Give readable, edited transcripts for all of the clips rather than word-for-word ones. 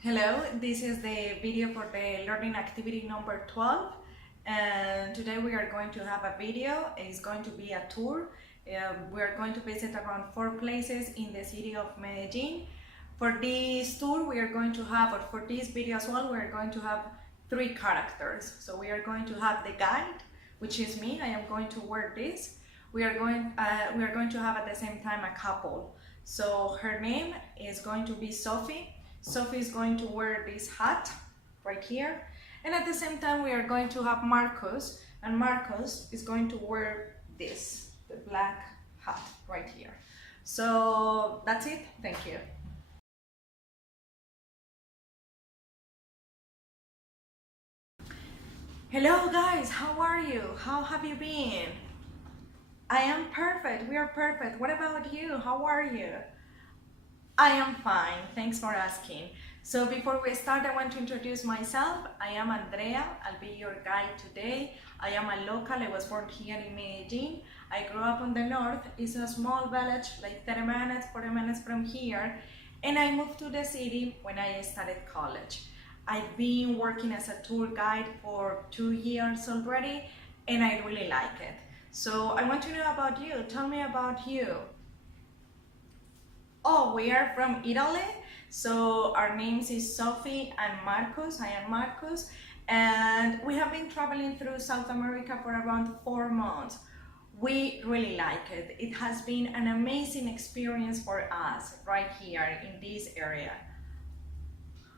Hello, this is the video for the learning activity number 12, and today we are going to have a video. It's going to be a tour. We are going to visit around 4 places in the city of Medellin. For this tour we are going to have, or for this video as well, we are going to have 3 characters. So we are going to have the guide, which is me. I am going to wear this. We are going to have at the same time a couple. So her name is going to be Sophie. Sophie is going to wear this hat right here, and at the same time we are going to have Marcos, and Marcos is going to wear this, the black hat right here. So that's it. Thank you. Hello guys, how are you? How have you been? I am perfect. We are perfect. What about you? How are you? I am fine, thanks for asking. So before we start, I want to introduce myself. I am Andrea, I'll be your guide today. I am a local, I was born here in Medellin. I grew up on the north. It's a small village, like 30 minutes, 40 minutes from here. And I moved to the city when I started college. I've been working as a tour guide for 2 years already, and I really like it. So I want to know about you. Tell me about you. Oh, we are from Italy. So our names is Sophie and Marcos. I am Marcos, and we have been traveling through South America for around 4 months. We really like it. It has been an amazing experience for us right here in this area.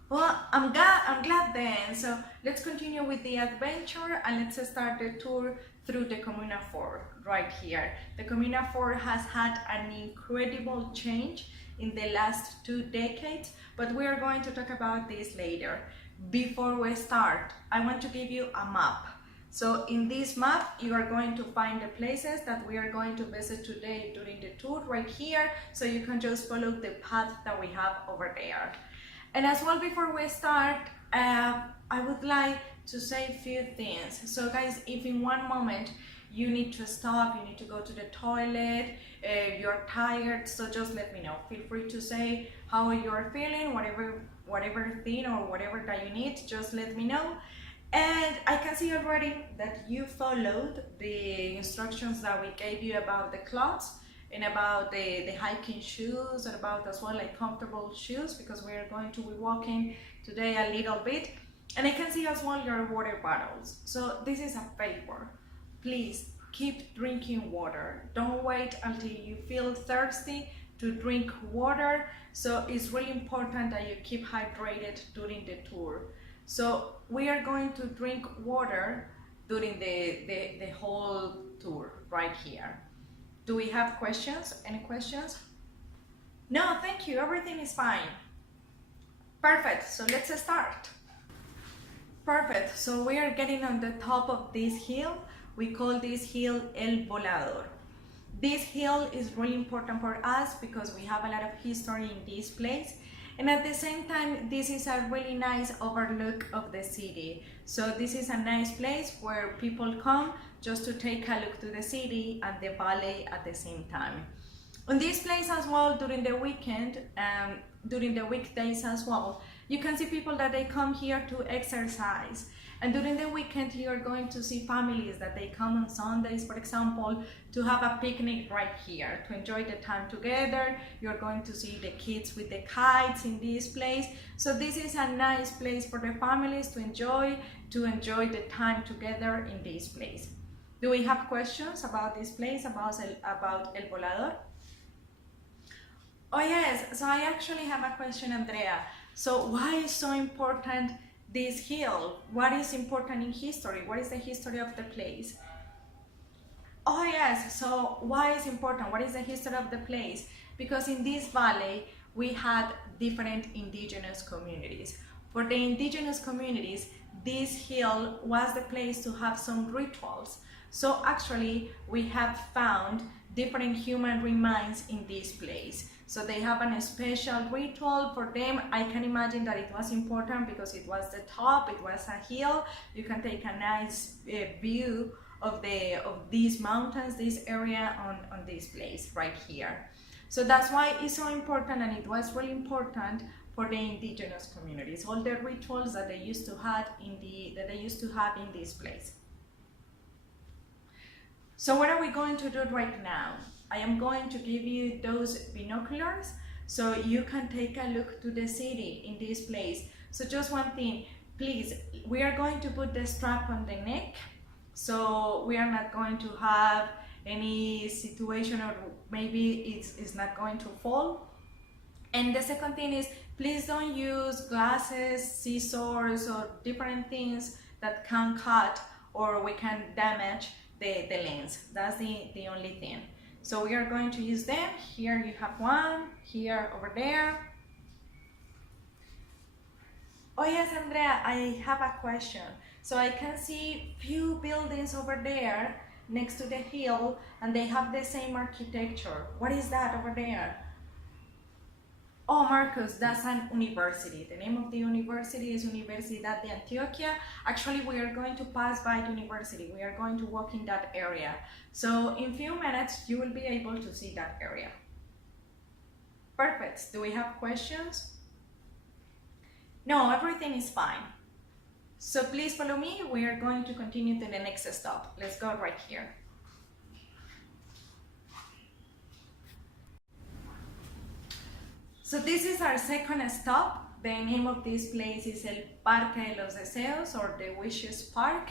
Well, I'm glad then. So let's continue with the adventure and let's start the tour through the Comuna 4 right here. The Comuna 4 has had an incredible change in the last 2 decades, but we are going to talk about this later. Before we start, I want to give you a map. So in this map, you are going to find the places that we are going to visit today during the tour right here, so you can just follow the path that we have over there. And as well, before we start, I would like to say a few things. So guys, if in one moment you need to stop, you need to go to the toilet, you're tired, so just let me know. Feel free to say how you're feeling, whatever thing or whatever that you need, just let me know. And I can see already that you followed the instructions that we gave you about the clothes and about the hiking shoes, and about as well like comfortable shoes, because we are going to be walking today a little bit. And I can see as well your water bottles. So this is a favor. Please keep drinking water. Don't wait until you feel thirsty to drink water. So it's really important that you keep hydrated during the tour. So we are going to drink water during the whole tour right here. Do we have questions? Any questions? No, thank you. Everything is fine. Perfect. So let's start. Perfect. So we are getting on the top of this hill. We call this hill El Volador. This hill is really important for us because we have a lot of history in this place. And at the same time, this is a really nice overlook of the city. So this is a nice place where people come just to take a look to the city and the valley at the same time. On this place as well, during the weekend, during the weekdays as well, you can see people that they come here to exercise. And during the weekend, you're going to see families that they come on Sundays, for example, to have a picnic right here, to enjoy the time together. You're going to see the kids with the kites in this place. So this is a nice place for the families to enjoy the time together in this place. Do we have questions about this place, about El Volador? Oh yes, so I actually have a question, Andrea. So why is so important this hill? What is important in history? What is the history of the place? Oh yes, so why is important? What is the history of the place? Because in this valley we had different indigenous communities. For the indigenous communities, this hill was the place to have some rituals. So actually we have found different human remains in this place. So they have a special ritual for them. I can imagine that it was important because it was the top, it was a hill. You can take a nice view of these mountains, this area on this place right here. So that's why it's so important, and it was really important for the indigenous communities, all the rituals that they used to have in this place. So what are we going to do right now? I am going to give you those binoculars so you can take a look to the city in this place. So just one thing, please, we are going to put the strap on the neck, so we are not going to have any situation or maybe it's not going to fall. And the second thing is, please don't use glasses, scissors, or different things that can cut or we can damage the lens. That's the only thing. So we are going to use them. Here you have one, here, over there. Oh yes, Andrea, I have a question. So I can see few buildings over there next to the hill and they have the same architecture. What is that over there? Oh, Marcos, that's an university. The name of the university is Universidad de Antioquia. Actually, we are going to pass by the university. We are going to walk in that area. So in few minutes, you will be able to see that area. Perfect. Do we have questions? No, everything is fine. So please follow me. We are going to continue to the next stop. Let's go right here. So this is our second stop. The name of this place is El Parque de los Deseos, or the Wishes Park.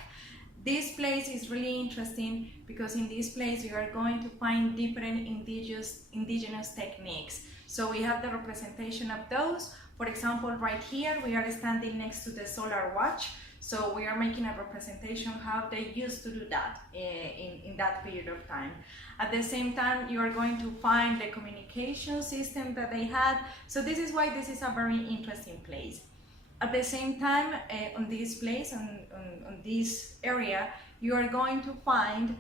This place is really interesting because in this place you are going to find different indigenous techniques. So we have the representation of those. For example, right here we are standing next to the solar watch. So we are making a representation how they used to do that in that period of time. At the same time, you are going to find the communication system that they had. So this is why this is a very interesting place. At the same time, on this place, on this area, you are going to find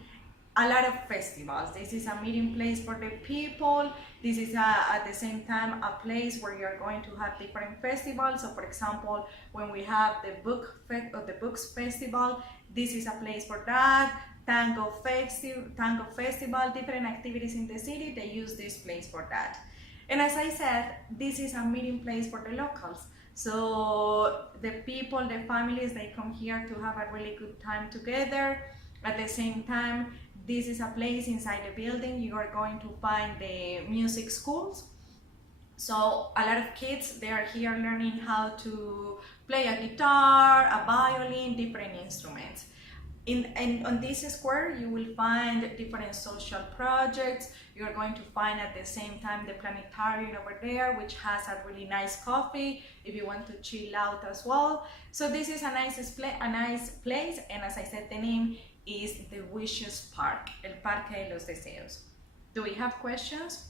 a lot of festivals. This is a meeting place for the people. This is at the same time a place where you're going to have different festivals. So for example, when we have the books festival, this is a place for that. Tango festival, different activities in the city, they use this place for that. And as I said, this is a meeting place for the locals. So the people, the families, they come here to have a really good time together. At the same time, this is a place inside the building. You are going to find the music schools. So a lot of kids, they are here learning how to play a guitar, a violin, different instruments. On this square, you will find different social projects. You are going to find at the same time the planetarium over there, which has a really nice coffee if you want to chill out as well. So this is a nice place, and as I said, the name is the Wishes Park, El Parque de los Deseos. Do we have questions?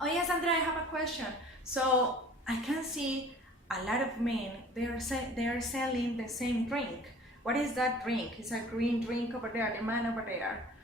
Oh yes, Andrea, I have a question. So I can see a lot of men, they are selling the same drink. What is that drink? It's a green drink over there, the man over there.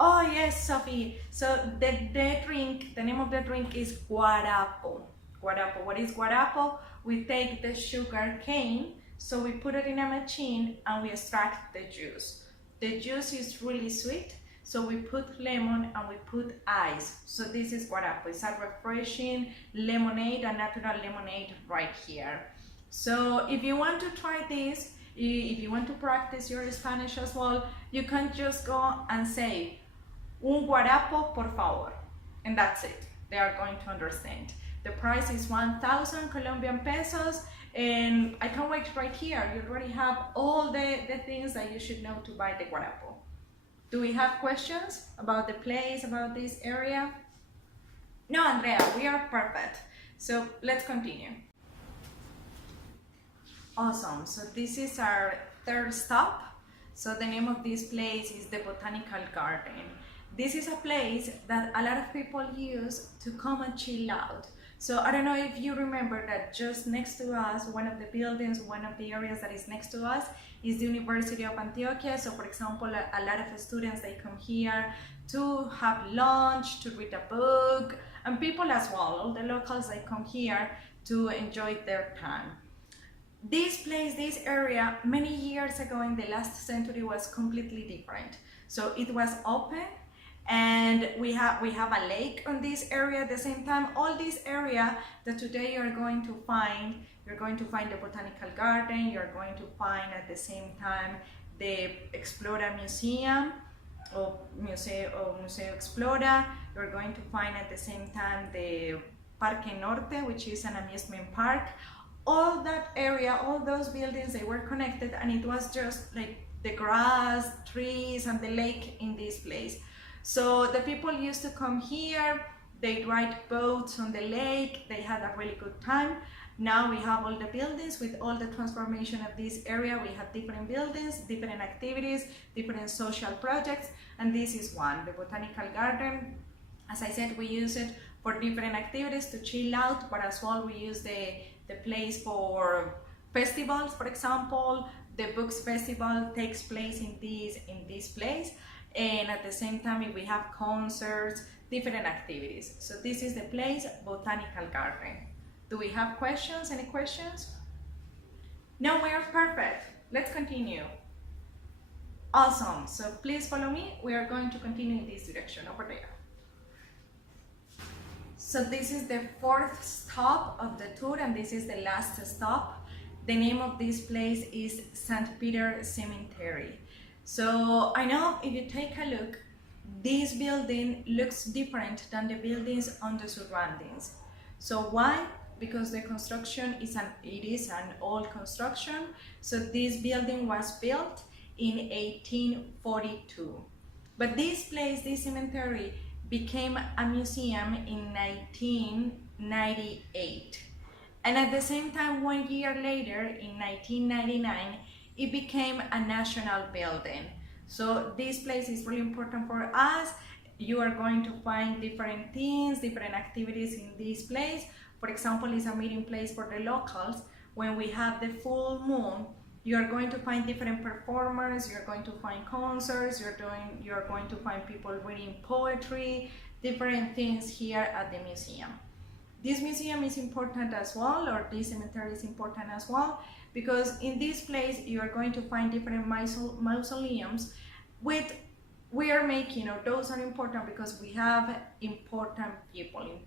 Oh yes, Sophie. So the drink, the name of the drink is guarapo. Guarapo. What is guarapo? We take the sugar cane, so we put it in a machine and we extract the juice. The juice is really sweet, so we put lemon and we put ice. So this is guarapo. It's a refreshing lemonade, a natural lemonade right here. So if you want to try this, if you want to practice your Spanish as well, you can just go and say, un guarapo, por favor. And that's it. They are going to understand. The price is 1,000 Colombian pesos. And I can wait right here. You already have all the things that you should know to buy the guarapo. Do we have questions about the place, about this area? No, Andrea, we are perfect. So let's continue. Awesome, so this is our third stop. So the name of this place is the Botanical Garden. This is a place that a lot of people use to come and chill out. So I don't know if you remember that just next to us, one of the buildings, one of the areas that is next to us is the University of Antioquia. So for example, a lot of students, they come here to have lunch, to read a book, and people as well, all the locals, they come here to enjoy their time. This place, this area, many years ago in the last century was completely different. So it was open and we have a lake on this area at the same time. All this area that today you're going to find the botanical garden, you're going to find at the same time the Explora Museum or Museo Explora. You're going to find at the same time the Parque Norte, which is an amusement park. All that area, all those buildings, they were connected, and it was just like the grass, trees, and the lake in this place. So the people used to come here, they'd ride boats on the lake, they had a really good time. Now we have all the buildings. With all the transformation of this area, we have different buildings, different activities, different social projects, and this is one, the Botanical Garden. As I said, we use it for different activities to chill out, but as well we use the place for festivals. For example, the Books Festival takes place in this place, and at the same time we have concerts, different activities. So this is the place, Botanical Garden. Do we have questions? Any questions? No, we are perfect. Let's continue. Awesome. So please follow me. We are going to continue in this direction over there. So this is the fourth stop of the tour, and this is the last stop. The name of this place is St. Peter Cemetery. So I know if you take a look, this building looks different than the buildings on the surroundings. So why? Because the construction is an old construction. So this building was built in 1842. But this place, this cemetery, became a museum in 1998. And at the same time, 1 year later, in 1999, it became a national building. So this place is really important for us. You are going to find different things, different activities in this place. For example, it's a meeting place for the locals. When we have the full moon, you are going to find different performers, you're going to find concerts, you're going to find people reading poetry, different things here at the museum. This museum is important as well, or this cemetery is important as well, because in this place you are going to find different mausoleums with we are making, or those are important because we have important people,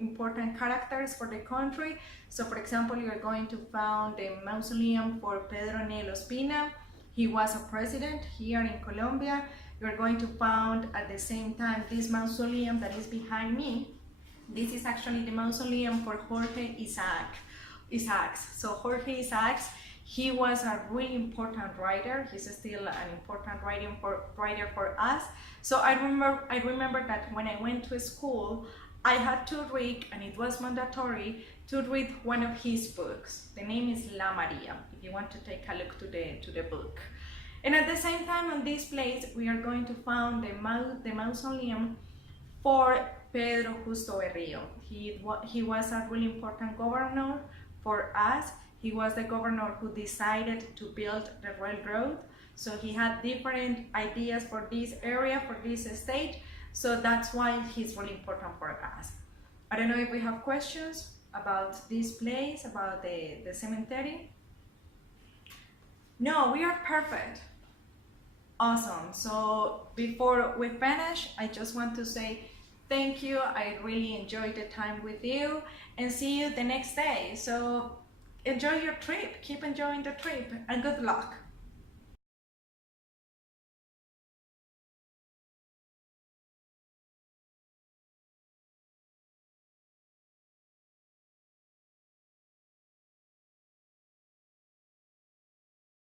important characters for the country. So for example, you are going to find the mausoleum for Pedro Nel Ospina. He was a president here in Colombia. You are going to find at the same time this mausoleum that is behind me. This is actually the mausoleum for Jorge Isaacs. So Jorge Isaacs, he was a really important writer. He's still an important writer for us. So I remember that when I went to school, I had to read, and it was mandatory to read one of his books. The name is La Maria, if you want to take a look to the book. And at the same time, on this place, we are going to find the mausoleum for Pedro Justo Berrío. He was a really important governor for us. He was the governor who decided to build the railroad. So he had different ideas for this area, for this state. So that's why he's really important for us. I don't know if we have questions about this place, about the cemetery. No, we are perfect. Awesome. So before we finish, I just want to say thank you. I really enjoyed the time with you, and see you the next day. So enjoy your trip, keep enjoying the trip, and good luck.